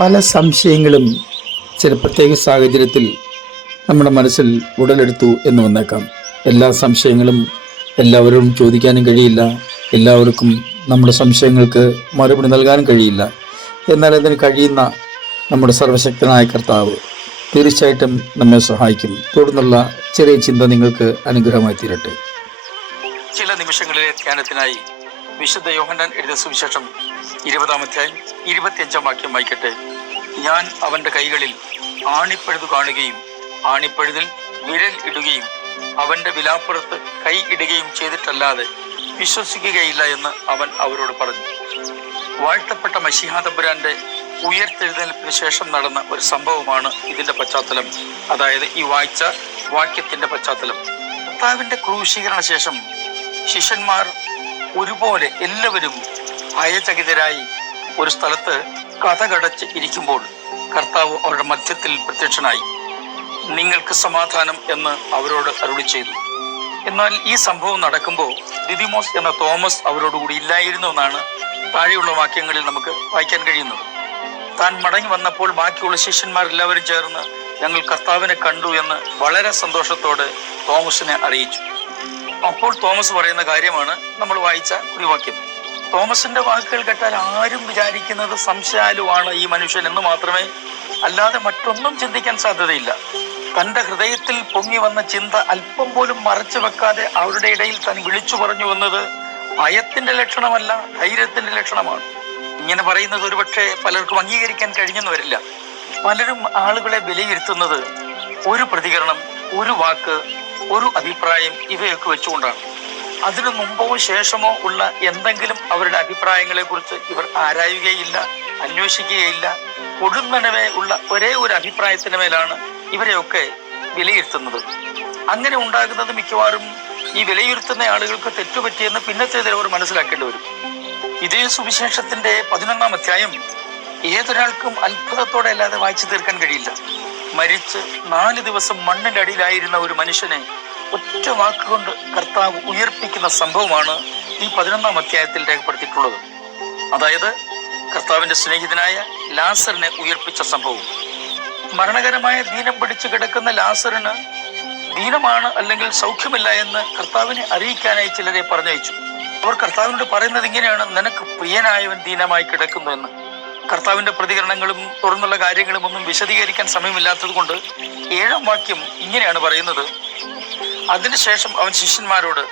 പല സംശയങ്ങളും ചില പ്രത്യേക സാഹചര്യത്തിൽ നമ്മുടെ മനസ്സിൽ ഉടലെടുത്തു എന്ന് വന്നേക്കാം. എല്ലാ സംശയങ്ങളും എല്ലാവരും ചോദിക്കാനും കഴിയില്ല, എല്ലാവർക്കും നമ്മുടെ സംശയങ്ങൾക്ക് മറുപടി നൽകാനും കഴിയില്ല. എന്നാൽ അതിന് കഴിയുന്ന നമ്മുടെ സർവശക്തനായ കർത്താവ് തീർച്ചയായിട്ടും നമ്മെ സഹായിക്കും. തുടർന്നുള്ള ചെറിയ ചിന്ത നിങ്ങൾക്ക് അനുഗ്രഹമായി തീരട്ടെ. ചില നിമിഷങ്ങളിലെ ധ്യാനത്തിനായി വിശുദ്ധ യോഹന്നാൻ എഴുതിയ സുവിശേഷം 20-ാം അധ്യായം 25-ാം വാക്യം വായിക്കട്ടെ. ഞാൻ അവന്റെ കൈകളിൽ ആണിപ്പഴുതു കാണുകയും ആണിപ്പഴുതിൽ വിരൽ ഇടുകയും അവന്റെ വിലാപ്പുറത്ത് കൈ ഇടുകയും ചെയ്തിട്ടല്ലാതെ വിശ്വസിക്കുകയില്ല എന്ന് അവൻ അവരോട് പറഞ്ഞു. വാഴ്ത്തപ്പെട്ട മശീഹാ തമ്പുരാന്റെ ഉയർത്തെഴുന്നേൽപ്പിന് ശേഷം നടന്ന ഒരു സംഭവമാണ് ഇതിന്റെ പശ്ചാത്തലം. അതായത് ഈ വായിച്ച വാക്യത്തിന്റെ പശ്ചാത്തലം. കർത്താവിന്റെ ക്രൂശീകരണ ശേഷം ശിഷ്യന്മാർ ഒരുപോലെ എല്ലാവരും ഭയചകിതരായി ഒരു സ്ഥലത്ത് കതകടച്ച് ഇരിക്കുമ്പോൾ കർത്താവ് അവരുടെ മധ്യത്തിൽ പ്രത്യക്ഷനായി. നിങ്ങൾക്ക് സമാധാനം എന്ന് അവരോട് അരുളി ചെയ്തു. എന്നാൽ ഈ സംഭവം നടക്കുമ്പോൾ ദിദിമോസ് എന്ന തോമസ് അവരോടുകൂടി ഇല്ലായിരുന്നു എന്നാണ് താഴെയുള്ള വാക്യങ്ങളിൽ നമുക്ക് വായിക്കാൻ കഴിയുന്നത്. താൻ മടങ്ങി വന്നപ്പോൾ ബാക്കിയുള്ള ശിഷ്യന്മാരെല്ലാവരും ചേർന്ന് ഞങ്ങൾ കർത്താവിനെ കണ്ടു എന്ന് വളരെ സന്തോഷത്തോടെ തോമസിനെ അറിയിച്ചു. അപ്പോൾ തോമസ് പറയുന്ന കാര്യമാണ് നമ്മൾ വായിച്ച ഒരു വാക്യം. തോമസിന്റെ വാക്കുകൾ കേട്ടാൽ ആരും വിചാരിക്കുന്നത് സംശയാലുവാണ് ഈ മനുഷ്യൻ എന്ന് മാത്രമേ, അല്ലാതെ മറ്റൊന്നും ചിന്തിക്കാൻ സാധ്യതയില്ല. തന്റെ ഹൃദയത്തിൽ പൊങ്ങി വന്ന ചിന്ത അല്പം പോലും മറച്ചു വെക്കാതെ അവരുടെ ഇടയിൽ താൻ വിളിച്ചു പറഞ്ഞു വന്നത് ഭയത്തിന്റെ ലക്ഷണമല്ല, ധൈര്യത്തിന്റെ ലക്ഷണമാണ്. ഇങ്ങനെ പറയുന്നത് ഒരുപക്ഷെ പലർക്കും അംഗീകരിക്കാൻ കഴിഞ്ഞെന്ന് വരില്ല. പലരും ആളുകളെ വിലയിരുത്തുന്നത് ഒരു പ്രതികരണം, ഒരു വാക്ക്, ഒരു അഭിപ്രായം ഇവയൊക്കെ വെച്ചുകൊണ്ടാണ്. അതിനു മുമ്പോ ശേഷമോ ഉള്ള എന്തെങ്കിലും അവരുടെ അഭിപ്രായങ്ങളെ കുറിച്ച് ഇവർ ആരായുകയില്ല, അന്വേഷിക്കുകയില്ല. പൊടുന്നനവേ ഉള്ള ഒരേ ഒരു അഭിപ്രായത്തിന് മേലാണ് ഇവരെയൊക്കെ വിലയിരുത്തുന്നത്. അങ്ങനെ ഉണ്ടാകുന്നത് മിക്കവാറും ഈ വിലയിരുത്തുന്ന ആളുകൾക്ക് തെറ്റുപറ്റിയെന്ന് പിന്നത്തേതിൽ അവർ മനസ്സിലാക്കേണ്ടി വരും. ഇതേ സുവിശേഷത്തിന്റെ 11-ാം അധ്യായം ഏതൊരാൾക്കും അത്ഭുതത്തോടെ അല്ലാതെ വായിച്ചു തീർക്കാൻ കഴിയില്ല. മരിച്ച് 4 ദിവസം മണ്ണിന്റെ അടിയിലായിരുന്ന ഒരു മനുഷ്യനെ ഒറ്റ വാക്കുകൊണ്ട് കർത്താവ് ഉയർപ്പിക്കുന്ന സംഭവമാണ് ഈ 11-ാം അധ്യായത്തിൽ രേഖപ്പെടുത്തിയിട്ടുള്ളത്. അതായത് കർത്താവിന്റെ സ്നേഹിതനായ ലാസറിനെ ഉയർപ്പിച്ച സംഭവം. മരണകരമായ ദീനം പിടിച്ചു കിടക്കുന്ന ലാസറിന് ദീനമാണ് അല്ലെങ്കിൽ സൗഖ്യമില്ല എന്ന് കർത്താവിനെ അറിയിക്കാനായി ചിലരെ പറഞ്ഞയച്ചു. അവർ കർത്താവിനോട് പറയുന്നത് ഇങ്ങനെയാണ്: നിനക്ക് പ്രിയനായവൻ ദീനമായി കിടക്കുന്നു എന്ന്. കർത്താവിന്റെ പ്രതികരണങ്ങളും തുടർന്നുള്ള കാര്യങ്ങളും ഒന്നും വിശദീകരിക്കാൻ സമയമില്ലാത്തത് കൊണ്ട് 7-ാം വാക്യം ഇങ്ങനെയാണ് പറയുന്നത്: അതിനുശേഷം അവൻ ശിഷ്യന്മാരോട്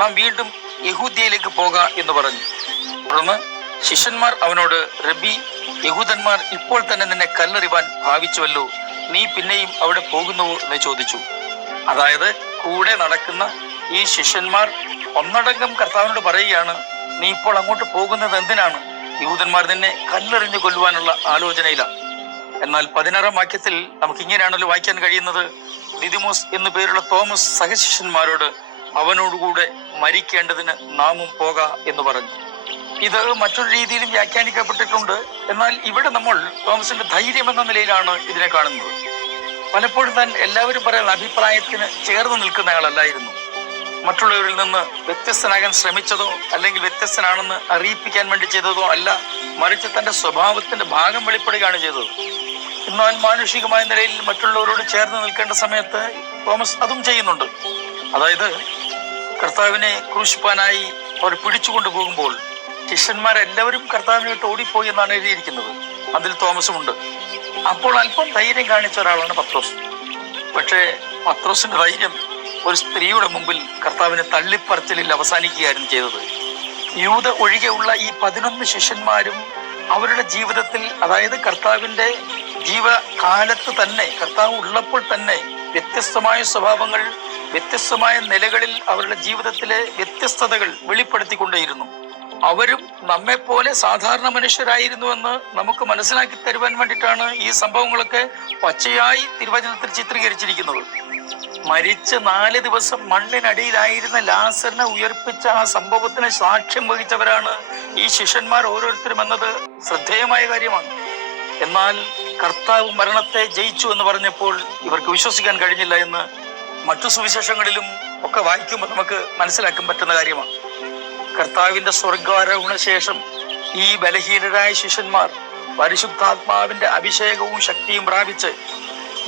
നാം വീണ്ടും യഹൂദ്യയിലേക്ക് പോക എന്ന് പറഞ്ഞു. തുടർന്ന് ശിഷ്യന്മാർ അവനോട്, റബ്ബി, യഹൂദന്മാർ ഇപ്പോൾ തന്നെ നിന്നെ കല്ലെറിവാൻ ഭാവിച്ചുവല്ലോ, നീ പിന്നെയും അവിടെ പോകുന്നുവോ എന്ന് ചോദിച്ചു. അതായത് കൂടെ നടക്കുന്ന ഈ ശിഷ്യന്മാർ ഒന്നടങ്കം കർത്താവിനോട് പറയുകയാണ്, നീ ഇപ്പോൾ അങ്ങോട്ട് പോകുന്നത് എന്തിനാണ്? യഹൂദന്മാർ നിന്നെ കല്ലെറിഞ്ഞു കൊല്ലുവാനുള്ള ആലോചനയിലാണ്. എന്നാൽ 16-ാം വാക്യത്തിൽ നമുക്ക് ഇങ്ങനെയാണല്ലോ വായിക്കാൻ കഴിയുന്നത്: ദിദിമോസ് എന്നു പേരുള്ള തോമസ് സഹശിഷ്യന്മാരോട് അവനോടുകൂടെ മരിക്കേണ്ടതിന് നാമും പോക എന്ന് പറഞ്ഞു. ഇത് മറ്റൊരു രീതിയിലും വ്യാഖ്യാനിക്കപ്പെട്ടിട്ടുണ്ട്. എന്നാൽ ഇവിടെ നമ്മൾ തോമസിന്റെ ധൈര്യം എന്ന നിലയിലാണ് ഇതിനെ കാണുന്നത്. പലപ്പോഴും താൻ എല്ലാവരും പറയുന്ന അഭിപ്രായത്തിന് ചേർന്ന് നിൽക്കുന്നയാളല്ലായിരുന്നു. മറ്റുള്ളവരിൽ നിന്ന് വ്യത്യസ്തനാകാൻ ശ്രമിച്ചതോ അല്ലെങ്കിൽ വ്യത്യസ്തനാണെന്ന് അറിയിപ്പിക്കാൻ വേണ്ടി ചെയ്തതോ അല്ല, മറിച്ച് തന്റെ സ്വഭാവത്തിന്റെ ഭാഗം വെളിപ്പെടുകയാണ് ചെയ്തത്. എന്നാൽ മാനുഷികമായ നിലയിൽ മറ്റുള്ളവരോട് ചേർന്ന് നിൽക്കേണ്ട സമയത്ത് തോമസ് അതും ചെയ്യുന്നുണ്ട്. അതായത് കർത്താവിനെ ക്രൂശിപ്പാനായി അവർ പിടിച്ചുകൊണ്ടു പോകുമ്പോൾ ശിഷ്യന്മാരെല്ലാവരും കർത്താവിനെ വിട്ട് ഓടിപ്പോയി എന്നാണ് എഴുതിയിരിക്കുന്നത്. അതിൽ തോമസുമുണ്ട്. അപ്പോൾ അല്പം ധൈര്യം കാണിച്ച ഒരാളാണ് പത്രോസ്. പക്ഷേ പത്രോസിന്റെ ധൈര്യം ഒരു സ്ത്രീയുടെ മുമ്പിൽ കർത്താവിനെ തള്ളിപ്പറച്ചിലിൽ അവസാനിക്കുകയായിരുന്നു ചെയ്തത്. യൂത ഒഴികെയുള്ള ഈ 11 ശിഷ്യന്മാരും അവരുടെ ജീവിതത്തിൽ, അതായത് കർത്താവിന്റെ ജീവകാലത്ത് തന്നെ, കർത്താവ് ഉള്ളപ്പോൾ തന്നെ വ്യത്യസ്തമായ സ്വഭാവങ്ങൾ, വ്യത്യസ്തമായ നിലകളിൽ അവരുടെ ജീവിതത്തിലെ വ്യത്യസ്തതകൾ വെളിപ്പെടുത്തിക്കൊണ്ടേയിരുന്നു. അവരും നമ്മെപ്പോലെ സാധാരണ മനുഷ്യരായിരുന്നുവെന്ന് നമുക്ക് മനസ്സിലാക്കി തരുവാൻ വേണ്ടിയിട്ടാണ് ഈ സംഭവങ്ങളൊക്കെ പച്ചയായി തിരുവചനത്തിൽ ചിത്രീകരിച്ചിരിക്കുന്നത്. മരിച്ച് 4 ദിവസം മണ്ണിനടിയിലായിരുന്ന ലാസറിനെ ഉയർപ്പിച്ച ആ സംഭവത്തിന് സാക്ഷ്യം വഹിച്ചവരാണ് ഈ ശിഷ്യന്മാർ ഓരോരുത്തരും എന്നത് ശ്രദ്ധേയമായ കാര്യമാണ്. എന്നാൽ കർത്താവ് മരണത്തെ ജയിച്ചു എന്ന് പറഞ്ഞപ്പോൾ ഇവർക്ക് വിശ്വസിക്കാൻ കഴിഞ്ഞില്ല എന്ന് മറ്റു സുവിശേഷങ്ങളിലും ഒക്കെ വായിക്കുമ്പോൾ നമുക്ക് മനസ്സിലാക്കാൻ പറ്റുന്ന കാര്യമാണ്. കർത്താവിന്റെ സ്വർഗാരോഹണ ശേഷം ഈ ബലഹീനരായ ശിഷ്യന്മാർ പരിശുദ്ധാത്മാവിന്റെ അഭിഷേകവും ശക്തിയും പ്രാപിച്ച്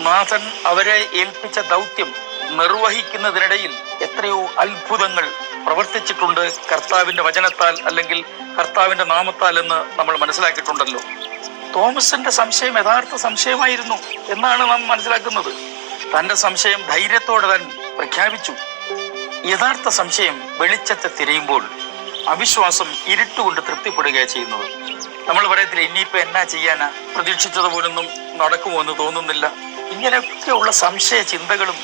നാഥൻ അവരെ ഏൽപ്പിച്ച ദൗത്യം നിർവഹിക്കുന്നതിനിടയിൽ എത്രയോ അത്ഭുതങ്ങൾ പ്രവർത്തിച്ചിട്ടുണ്ട് കർത്താവിന്റെ വചനത്താൽ അല്ലെങ്കിൽ കർത്താവിന്റെ നാമത്താൽ എന്ന് നമ്മൾ മനസ്സിലാക്കിയിട്ടുണ്ടല്ലോ. തോമസിന്റെ സംശയം യഥാർത്ഥ സംശയമായിരുന്നു എന്നാണ് നാം മനസ്സിലാക്കുന്നത്. തന്റെ സംശയം ധൈര്യത്തോടെ താൻ പ്രഖ്യാപിച്ചു. യഥാർത്ഥ സംശയം വെളിച്ചത്തെ തിരയുമ്പോൾ അവിശ്വാസം ഇരുട്ടുകൊണ്ട് തൃപ്തിപ്പെടുകയാണ് ചെയ്യുന്നത്. നമ്മൾ പറയത്തില്ല, ഇനിയിപ്പോ എന്നാ ചെയ്യാനാ, പ്രതീക്ഷിച്ചതുപോലൊന്നും നടക്കുമോ എന്ന് തോന്നുന്നില്ല. ഇങ്ങനെയൊക്കെയുള്ള സംശയ ചിന്തകളും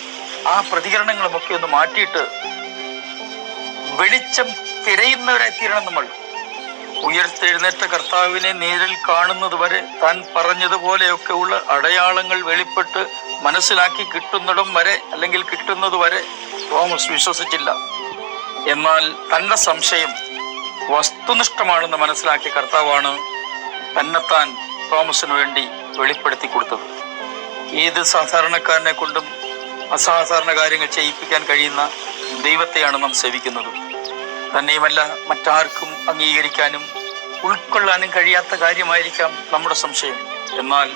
ആ പ്രതികരണങ്ങളും ഒക്കെ ഒന്ന് മാറ്റിയിട്ട് വെളിച്ചം തിരയുന്നവരായി തീരണം നമ്മൾ. ഉയർത്തെഴുന്നേറ്റ കർത്താവിനെ നേരിൽ കാണുന്നത് വരെ താൻ പറഞ്ഞതുപോലെയൊക്കെ ഉള്ള അടയാളങ്ങൾ വെളിപ്പെട്ട് മനസ്സിലാക്കി കിട്ടുന്നിടം വരെ അല്ലെങ്കിൽ കിട്ടുന്നത് വരെ തോമസ് വിശ്വസിച്ചില്ല. എന്നാൽ തന്റെ സംശയം വസ്തുനിഷ്ഠമാണെന്ന് മനസ്സിലാക്കിയ കർത്താവാണ് തന്നെത്താൻ തോമസിന് വേണ്ടി വെളിപ്പെടുത്തി കൊടുത്തത്. ഏത് സാധാരണക്കാരനെ കൊണ്ടും അസാധാരണ കാര്യങ്ങൾ ചെയ്യിപ്പിക്കാൻ കഴിയുന്ന ദൈവത്തെയാണ് നാം സേവിക്കുന്നത്. തന്നെയുമല്ല, മറ്റാർക്കും അംഗീകരിക്കാനും ഉൾക്കൊള്ളാനും കഴിയാത്ത കാര്യമായിരിക്കാം നമ്മുടെ സംശയം. എന്നാൽ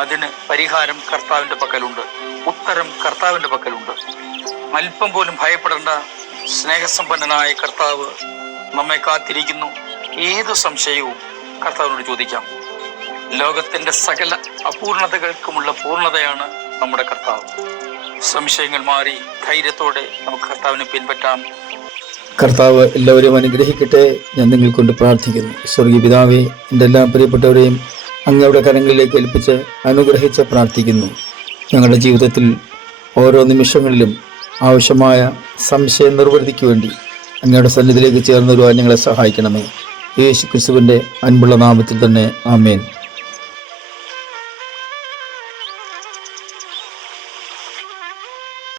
അതിന് പരിഹാരം കർത്താവിന്റെ പക്കലുണ്ട്, ഉത്തരം കർത്താവിന്റെ പക്കലുണ്ട്. അല്പം പോലും ഭയപ്പെടേണ്ട സ്നേഹസമ്പന്നനായ കർത്താവ് നമ്മെ കാത്തിരിക്കുന്നു. ഏതു സംശയവും കർത്താവിനോട് ചോദിക്കാം. ലോകത്തിന്റെ സകല അപൂർണതകൾക്കുമുള്ള പൂർണ്ണതയാണ് നമ്മുടെ കർത്താവ്. സംശയങ്ങൾ മാറി ധൈര്യത്തോടെ നമുക്ക് കർത്താവിനെ പിൻപറ്റാം. കർത്താവ് എല്ലാവരെയും അനുഗ്രഹിക്കട്ടെ. ഞാൻ നിങ്ങൾ കൊണ്ട് പ്രാർത്ഥിക്കുന്നു. സ്വർഗീയ പിതാവേ, എൻ്റെ എല്ലാ പ്രിയപ്പെട്ടവരെയും അങ്ങയുടെ കരങ്ങളിലേക്ക് ഏൽപ്പിച്ച് അനുഗ്രഹിച്ച് പ്രാർത്ഥിക്കുന്നു. ഞങ്ങളുടെ ജീവിതത്തിൽ ഓരോ നിമിഷങ്ങളിലും ആവശ്യമായ സംശയ നിർവൃത്തിക്ക് വേണ്ടി അങ്ങയുടെ സന്നിധിയിലേക്ക് ചേർന്ന് വരുവാൻ ഞങ്ങളെ സഹായിക്കണമേ. യേശു ക്രിസ്തുവിൻ്റെ അൻപുള്ള നാമത്തിൽ തന്നെ ആമേൻ.